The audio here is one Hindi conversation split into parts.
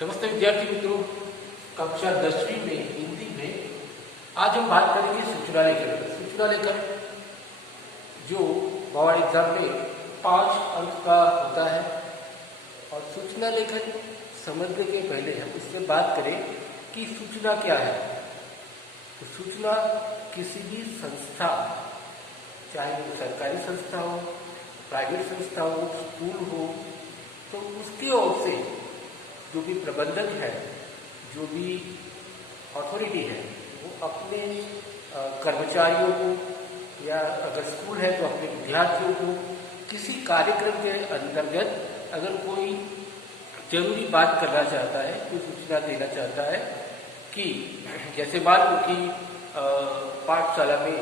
नमस्ते विद्यार्थी मित्रों, कक्षा 10वीं में हिंदी में आज हम बात करेंगे सूचना लेखन। सूचना लेखन जो बोर्ड एग्जाम में 5 अंक का होता है। और सूचना लेखन समझने के पहले हम इससे बात करें कि सूचना क्या है। तो सूचना किसी भी संस्था, चाहे वो सरकारी संस्था हो, प्राइवेट संस्था हो, स्कूल हो, तो उसकी ओर से जो भी प्रबंधक है, जो भी अथॉरिटी है, वो अपने कर्मचारियों को, या अगर स्कूल है तो अपने विद्यार्थियों को किसी कार्यक्रम के अंतर्गत अगर कोई जरूरी बात करना चाहता है, कोई सूचना देना चाहता है कि जैसे मान लो कि पाठशाला में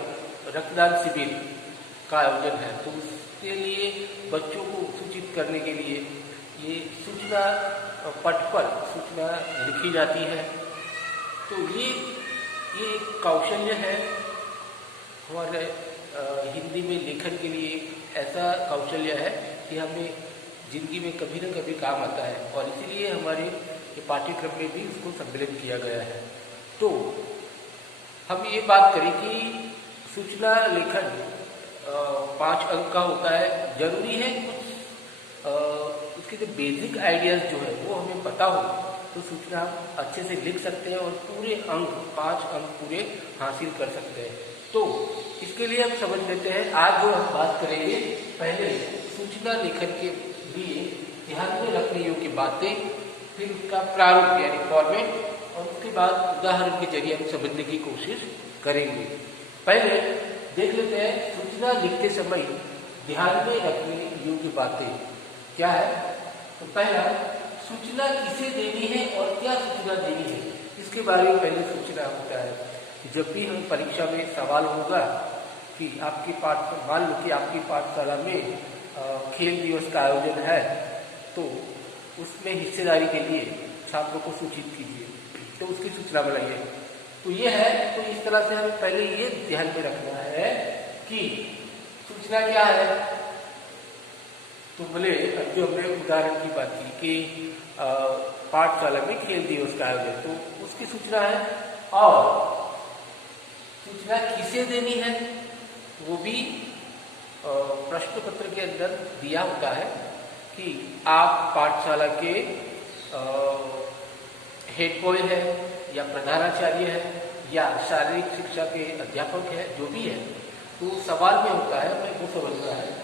रक्तदान शिविर का आयोजन है, तो उसके लिए बच्चों को सूचित करने के लिए ये सूचना पट पर सूचना लिखी जाती है। तो ये एक कौशल्य है हमारे हिंदी में लेखन के लिए। ऐसा कौशल्य है कि हमें जिंदगी में कभी न कभी काम आता है, और इसीलिए हमारे ये पाठ्यक्रम में भी उसको सम्मिलित किया गया है। तो हम ये बात करें कि सूचना लेखन 5 अंक का होता है। जरूरी है कुछ उसके जो बेसिक आइडियाज जो है वो हमें पता हो तो सूचना अच्छे से लिख सकते हैं और पूरे अंक 5 अंक पूरे हासिल कर सकते हैं। तो इसके लिए हम समझ लेते हैं आज जो हम बात करेंगे, पहले सूचना लेखन के लिए ध्यान में रखने योग्य बातें, फिर उसका प्रारूप यानी फॉर्मेट, और उसके बाद उदाहरण के जरिए हम समझने की कोशिश करेंगे। पहले देख लेते हैं सूचना लिखते समय ध्यान में रखने योग्य बातें क्या है। तो पहला, सूचना किसे देनी है और क्या सूचना देनी है, इसके बारे में पहले सूचना होता है। जब भी हम परीक्षा में सवाल होगा कि आपकी मान लो कि आपकी पाठशाला में खेल दिवस का आयोजन है, तो उसमें हिस्सेदारी के लिए छात्रों को सूचित कीजिए, तो उसकी सूचना बनाइए। तो ये है, तो इस तरह से हमें पहले ये ध्यान में रखना है कि सूचना क्या है। तो बोले, अब जो हमने उदाहरण की बात की कि पाठशाला में खेल दिवस का आयोजन, तो उसकी सूचना है। और सूचना किसे देनी है वो भी प्रश्न पत्र के अंदर दिया होता है कि आप पाठशाला के हेड बॉय है, या प्रधानाचार्य है, या शारीरिक शिक्षा के अध्यापक है, जो भी है, तो सवाल में होता है, हमें वो समझना है।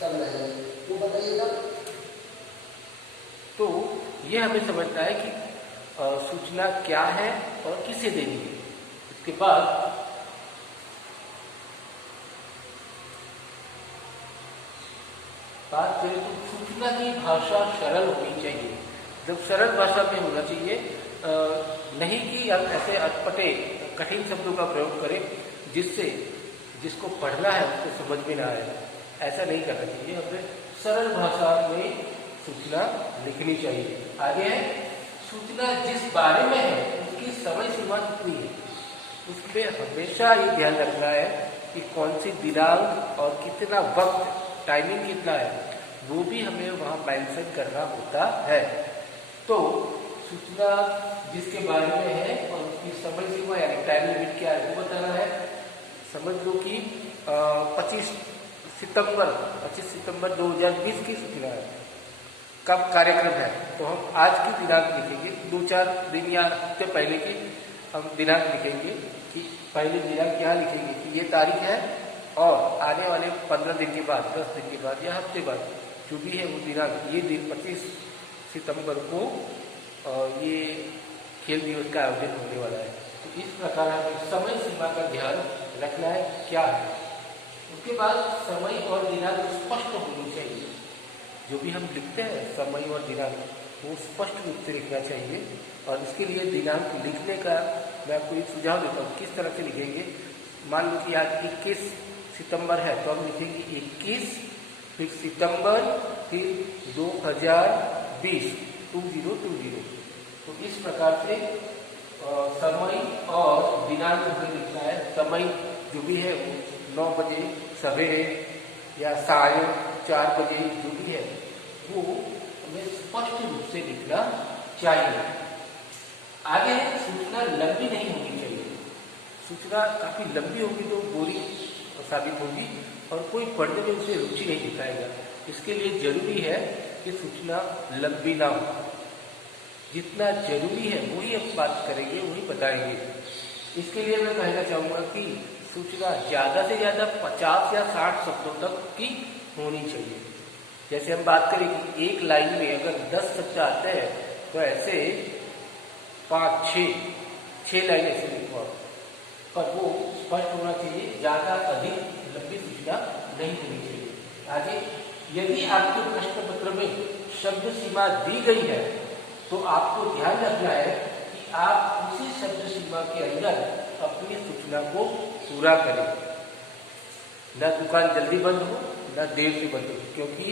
वो बताइएगा। तो ये हमें समझना है कि सूचना क्या है और किसे देनी है। इसके बाद बात करें तो सूचना की भाषा सरल होनी चाहिए। जब सरल भाषा में होना चाहिए, नहीं कि हम ऐसे अटपटे कठिन शब्दों का प्रयोग करें जिसको पढ़ना है उसको समझ में ना आए। ऐसा नहीं करना चाहिए, हमें सरल भाषा में सूचना लिखनी चाहिए। आगे है, सूचना जिस बारे में है उसकी समय सीमा कितनी है। उस पर हमेशा ये ध्यान रखना है कि कौन सी दिनांक और कितना वक्त, टाइमिंग कितना है, वो भी हमें वहाँ मेंशन करना होता है। तो सूचना जिसके बारे में है और उसकी समय सीमा यानी टाइम लिमिट क्या है वो बताना है। समझ लो कि 25 सितंबर 2020 की सूचना है, कब कार्यक्रम है, तो हम आज की दिनांक लिखेंगे। 2-4 दिन या हफ्ते पहले की हम दिनांक लिखेंगे कि पहले दिनांक यहाँ लिखेंगे कि ये तारीख है, और आने वाले 15 दिन के बाद, 10 दिन के बाद या हफ्ते बाद जो भी है वो दिनांक, ये दिन 25 सितंबर को ये खेल दिवस का आयोजन होने वाला है। तो इस प्रकार हमें समय सीमा का ध्यान रखना है क्या है। उसके बाद समय और दिनांक स्पष्ट होनी चाहिए। जो भी हम लिखते हैं समय और दिनांक वो स्पष्ट रूप से लिखना चाहिए। और इसके लिए दिनांक लिखने का मैं आपको एक सुझाव देता हूँ, किस तरह से लिखेंगे। मान लो कि आज 21 सितंबर है, तो हम लिखेंगे 21, फिर सितंबर, फिर 2020, 2020। तो इस प्रकार से समय और दिनांक हमें लिखना है। समय जो भी है वो 9 बजे सवेरे या 4:30 बजे जो भी है वो हमें स्पष्ट रूप से लिखना चाहिए। आगे सूचना लंबी नहीं होनी चाहिए। सूचना काफ़ी लंबी होगी तो बोरिंग साबित होगी और कोई पढ़ने में उसे रुचि नहीं दिखाएगा। इसके लिए जरूरी है कि सूचना लंबी ना हो। जितना जरूरी है वही हम बात करेंगे, वही बताएंगे। इसके लिए मैं कहना चाहूँगा कि सूचना ज़्यादा से ज़्यादा 50 या 60 शब्दों तक की होनी चाहिए। जैसे हम बात करें कि एक लाइन में अगर 10 शब्द आते हैं तो ऐसे 5-6 लाइन ऐसे लिखवा, पर वो स्पष्ट होना चाहिए, ज़्यादा अधिक लंबी सूचना नहीं होनी चाहिए। आगे, यदि आपके प्रश्न पत्र में शब्द सीमा दी गई है तो आपको ध्यान रखना है कि आप उसी शब्द सीमा के अंदर अपनी सूचना को पूरा करें। न दुकान जल्दी बंद हो, न देर से बंद हो, क्योंकि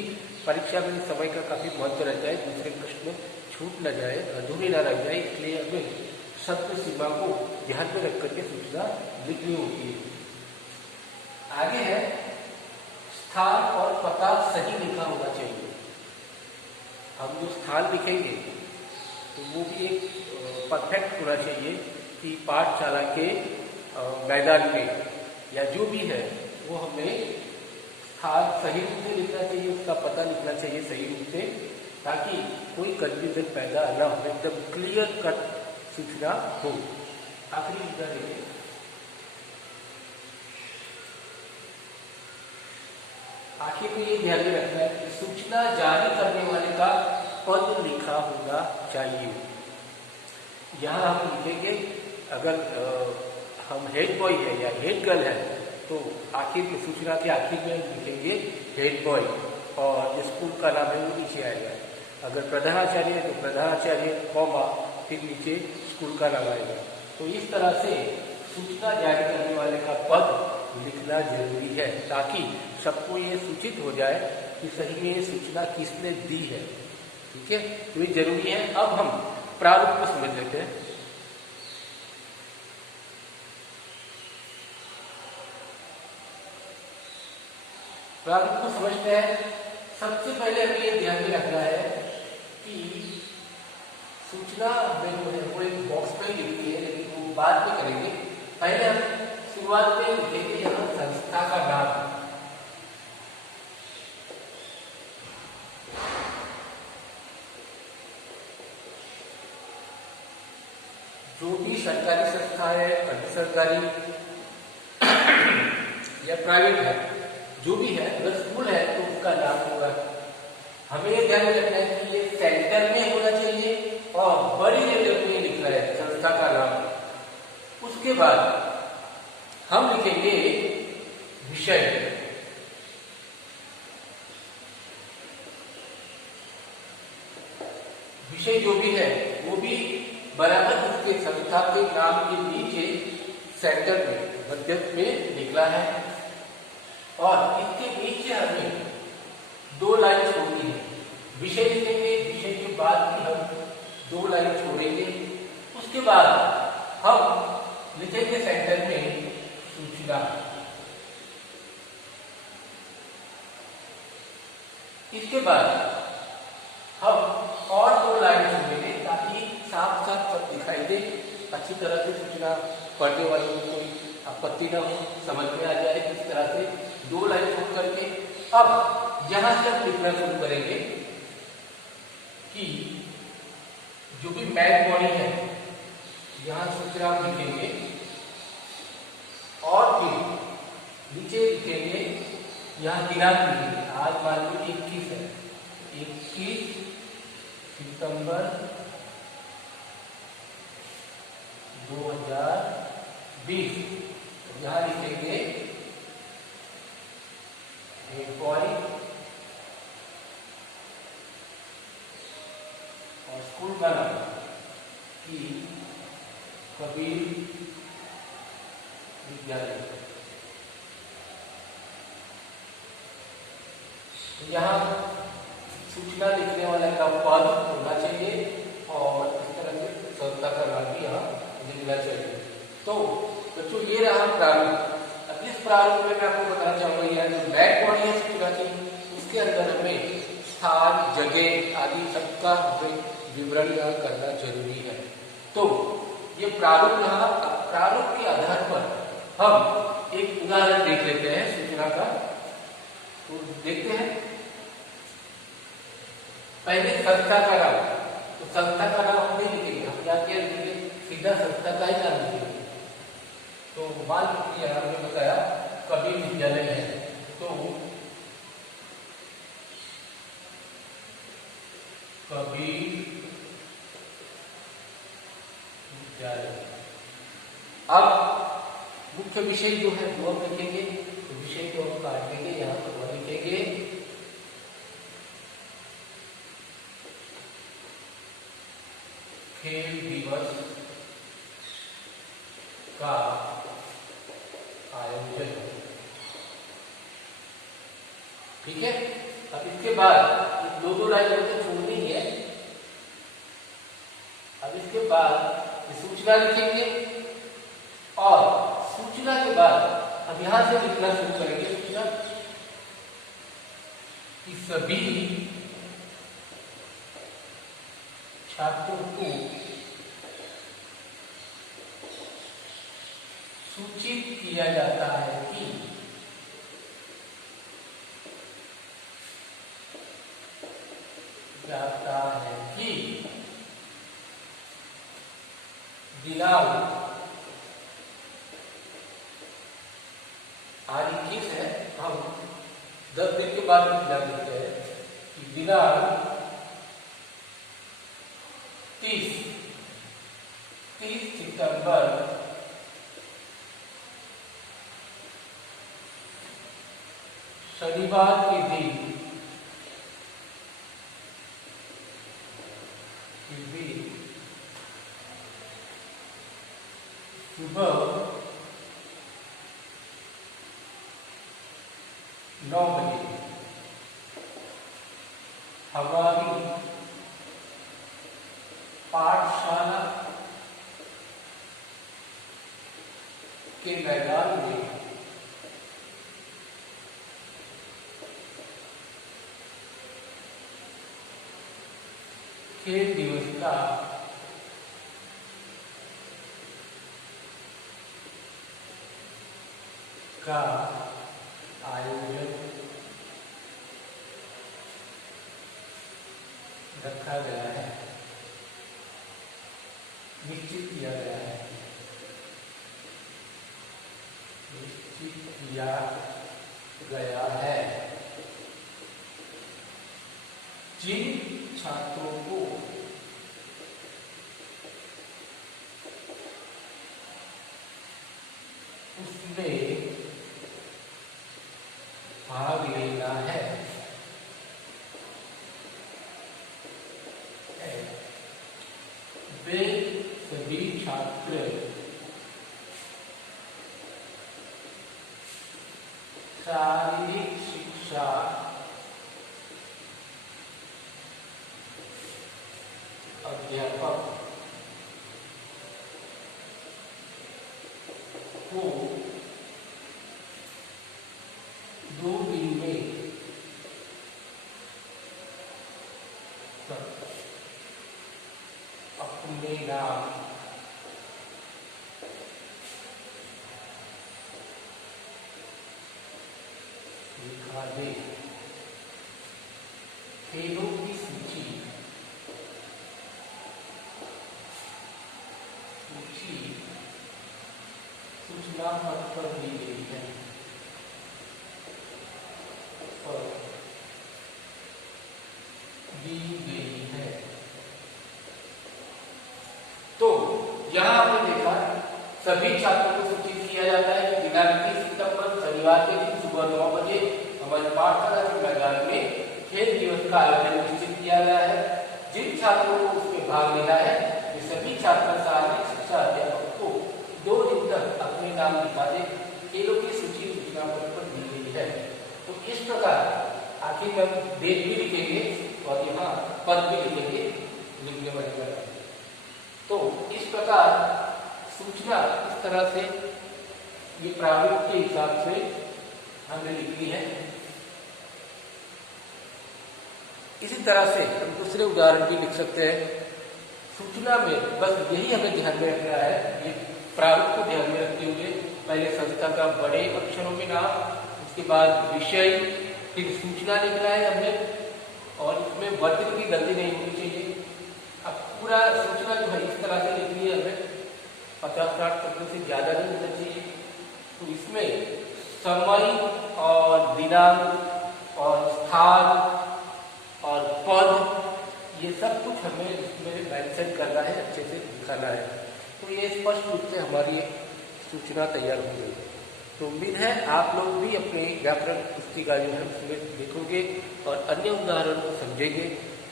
परीक्षा में समय का काफ़ी महत्व रहता है। दूसरे प्रश्न छूट न जाए, अधूरी न रह जाए, इसलिए हमें शब्द सीमा को ध्यान में रख करके सूचना लिखनी होती है। आगे है, स्थान और पता सही लिखा होना चाहिए। हम जो स्थान लिखेंगे तो वो भी एक परफेक्ट होना चाहिए कि पाठशाला के मैदान में या जो भी है वो हमें स्थान सही रूप से लिखना चाहिए, उसका पता लिखना चाहिए सही रूप से, ताकि कोई कंफ्यूजन पैदा न हो, एकदम क्लियर कट सूचना हो। आखिरी मुद्दा देखिए, आखिर में ये ध्यान में रखना है कि सूचना जारी करने वाले का पद लिखा होना चाहिए। यहाँ हम लिखेंगे, अगर हम हेड बॉय है या हेड गर्ल है तो आखिर में सूचना के आखिर में हम लिखेंगे हेड बॉय और स्कूल का नाम है वो नीचे आएगा। अगर प्रधानाचार्य है तो प्रधानाचार्य कॉमा फिर नीचे स्कूल का नाम आएगा। तो इस तरह से सूचना जारी करने वाले का पद लिखना जरूरी है, ताकि सबको ये सूचित हो जाए कि सही में ये सूचना किसने दी है। ठीक है, तो ये जरूरी है। अब हम प्रारूप को समझ लेते हैं। प्रारूप को समझते हैं। सबसे पहले हमें ये ध्यान में रखना है कि सूचना में जो है वो एक बॉक्स पे ही लिखती है, लेकिन वो बाद में करेंगे। पहले हम शुरुआत में लिखेंगे यहाँ संस्था का नाम। जो भी सरकारी संस्था है, अर्ध सरकारी या प्राइवेट है, जो भी है, अगर स्कूल है तो उसका नाम होगा। हमें ये ध्यान रखना है कि ये सेंटर में होना चाहिए और बड़ी लेटर में लिखना है संस्था का नाम। उसके बाद हम लिखेंगे विषय। विषय जो भी है वो भी बराबर उसके संस्था के नाम के नीचे सेंटर में मध्य में लिखना है और इसके नीचे हमें 2 लाइन छोड़नी है। विषय लिखेंगे, विषय के बाद भी हम 2 लाइन छोड़ेंगे। उसके बाद हम लिखेंगे सेंटर में सूचना। इसके बाद हम और 2 लाइन छोड़ेंगे ताकि साफ साफ सब दिखाई दे, अच्छी तरह से सूचना पढ़ने वाले को कोई आपत्ति ना हो, समझ में आ जाए। इस तरह से 2 लाइन छोड़ करके अब यहां से हम लिखना शुरू करेंगे कि जो भी मैथ बॉडी है यहां सूचना हम लिखेंगे और फिर नीचे लिखेंगे, यहाँ दिनांक लिखेंगे। आज मान लो 21 है, 21 सितंबर 2020। यहाँ लिखेंगे हेड बॉय और स्कूल का नाम कि कबीर विद्यालय। यहाँ सूचना लिखने वाले का पद होना चाहिए और इस तरह से संस्था का नाम भी यहाँ लिखना चाहिए। तो बच्चों ये रहा प्रारूप। अब इस प्रारूप में मैं आपको बताना चाहूंगा, यहाँ जो बैक बॉडी है सूचना की, उसके अंदर हमें स्थान, जगह आदि सबका हमें विवरण यहाँ करना जरूरी है। तो ये प्रारूप यहाँ प्रारूप के आधार पर हम एक उदाहरण देख लेते हैं सूचना का। तो देखते हैं पहले संस्था का नाम। तो संस्था का नाम हम नहीं लिखेंगे, हम क्या लिखेंगे, सीधा संस्था का ही नाम लिखेंगे। तो मान लीजिए यहाँ हमने बताया कबीर विद्यालय है, तो कबीर विद्यालय। अब मुख्य विषय जो है वो हम लिखेंगे, तो विषय को हम काट देंगे, यहाँ पर वो लिखेंगे खेल दिवस का आयोजन। ठीक है। अब इसके बाद दो लाइन हमको छोड़नी है। अब इसके बाद सूचना लिखेंगे और सूचना के बाद अब यहां से लिखना शुरू करेंगे सूचना कि सभी छात्रों को सूचित किया जाता है कि दिनांक आज 21 है, हम 10 दिन के बाद दिनांक लिखते हैं कि दिनांक 30 सितंबर शनिवार के दिन सुबह 9 बजे हमारी पाठशाला के मैदान में खेल दिवस का आयोजन रखा गया है, निश्चित किया गया है, निश्चित किया गया है। जिन छात्रों को उसमें भाग लेना है वे सभी छात्र शारीरिक शिक्षा अध्यापक को 2 दिन में अपने नाम लिखा दे। खेलों की सूचना पट पर दी गई है और दी गई है। तो यहां हमने देखा सभी छात्रों को सूचित किया जाता है कि दिनांक 30 सितंबर शनिवार के दिन सुबह 9 बजे हमारे पाठशाला के मैदान में खेल दिवस का आयोजन निश्चित किया गया है। जिन छात्रों को उसमें भाग लेना है वे सभी छात्र शारीरिक शिक्षा अध्यापक को 2 दिन तक अपने नाम लिखा दे। खेलों की सूची सूचना पट पर दी गई है। तो इस प्रकार आखिर में हम डेट भी लिखेंगे और यहाँ पद भी लिखेंगे लिखने वाले। तो इस प्रकार सूचना इस तरह से ये प्रारूप के हिसाब से हमने लिखी है। इसी तरह से हम दूसरे उदाहरण भी लिख सकते हैं। सूचना में बस यही हमें ध्यान में रखना है, ये प्रारूप को ध्यान में रखते हुए पहले संस्था का बड़े अक्षरों में नाम, उसके बाद विषय, फिर सूचना लिखना है हमने, और इसमें वर्तन की गलती नहीं होनी चाहिए। अब पूरा सूचना जो है इस तरह से लिखनी है हमें, 50-60 से ज़्यादा नहीं होना चाहिए। तो इसमें समय और दिनांक और स्थान और पद, ये सब कुछ हमें इसमें मेंशन करना है, अच्छे से दिखाना है। तो ये स्पष्ट रूप से हमारी सूचना तैयार हो गई। तो उम्मीद है आप लोग भी अपनी व्याकरण पुस्तिका जो है उसमें देखोगे और अन्य उदाहरण को समझेंगे,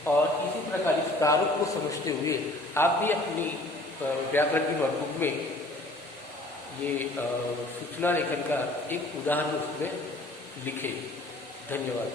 और इसी प्रकार इस प्रारूप को समझते हुए आप भी अपनी व्याकरण की नोटबुक में ये सूचना लेखन का एक उदाहरण उसमें लिखें। धन्यवाद।